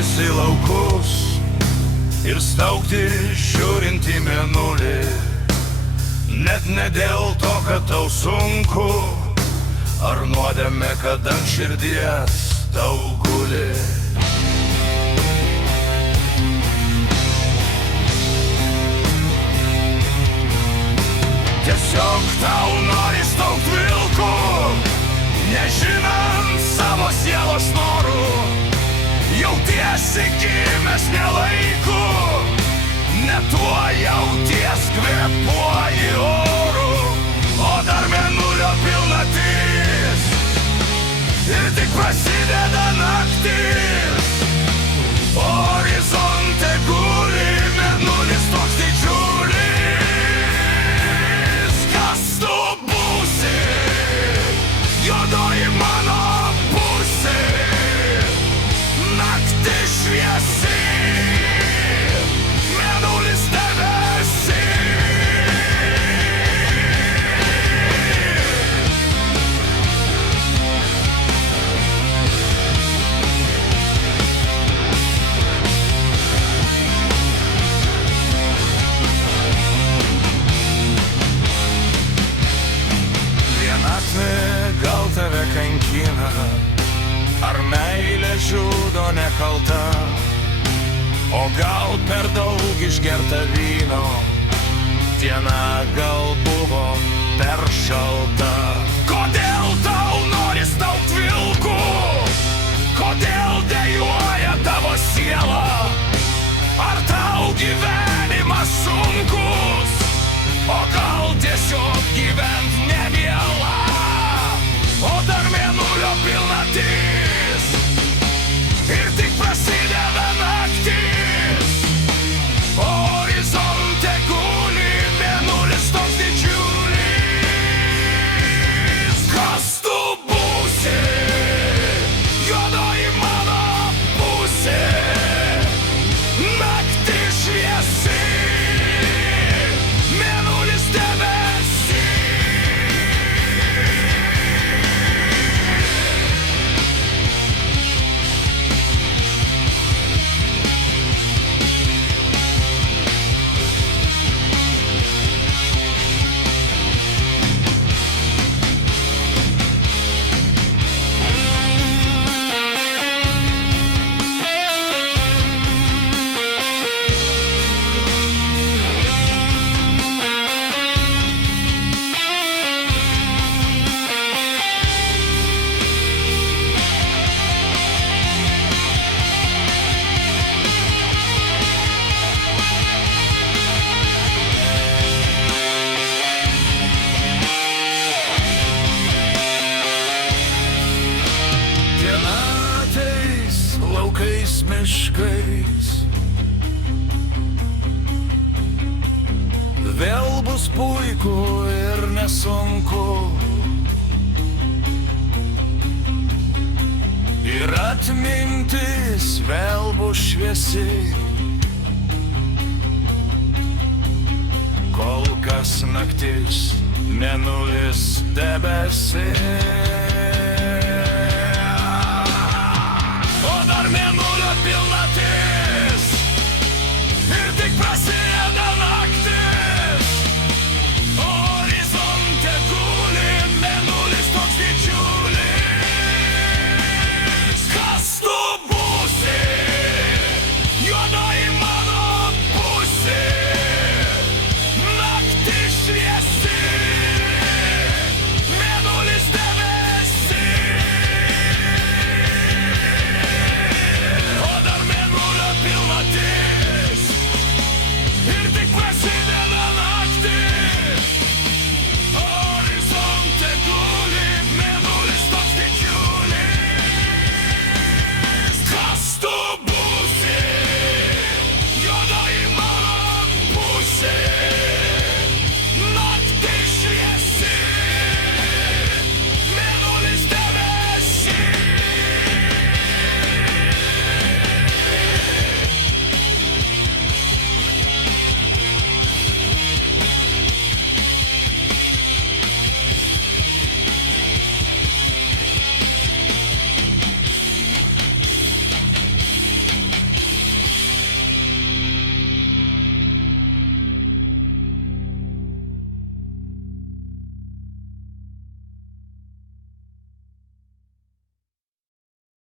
keltis į laukus ir staugti žiūrint į mėnulį, net ne dėl to, kad tau sunku, ar nuodėmė, kad ant širdies tau guli. Tiesiog tau noris daug vilkų, nežinant savo sielos norų, jautiesi gimęs ne laiku, ne tuo jauties kvėpuoji oru, o dar mėnulio pilnatis ir tik prasideda naktis. Horizonte guli mėnulis toks didžiulis. Kas tu būsi, juodoji mano pusė, naktis šviesi, mėnulis debesi. Vienatvė gal tave kankina, ar meilė žudo nekalta, o gal per daug išgerta vyno, diena gal buvo per šalta. Kodėl tau noris daug vilkų, kodėl dejuoja tavo siela, ar tau gyvenimas sunkus, o gal tiesiog gyvent nemiela, o dar mėnulio pilnatis ir tik prasideda naktis. Horizonte guli mėnulis toks didžiulis. Kas tu būsi, juodoji mano pusė, naktis šviesi, mėnulis debesi. Laukais miškais vėl bus puiku ir nesunku, ir atmintis vėl bus šviesi. Kol kas naktis, mėnulis debesi.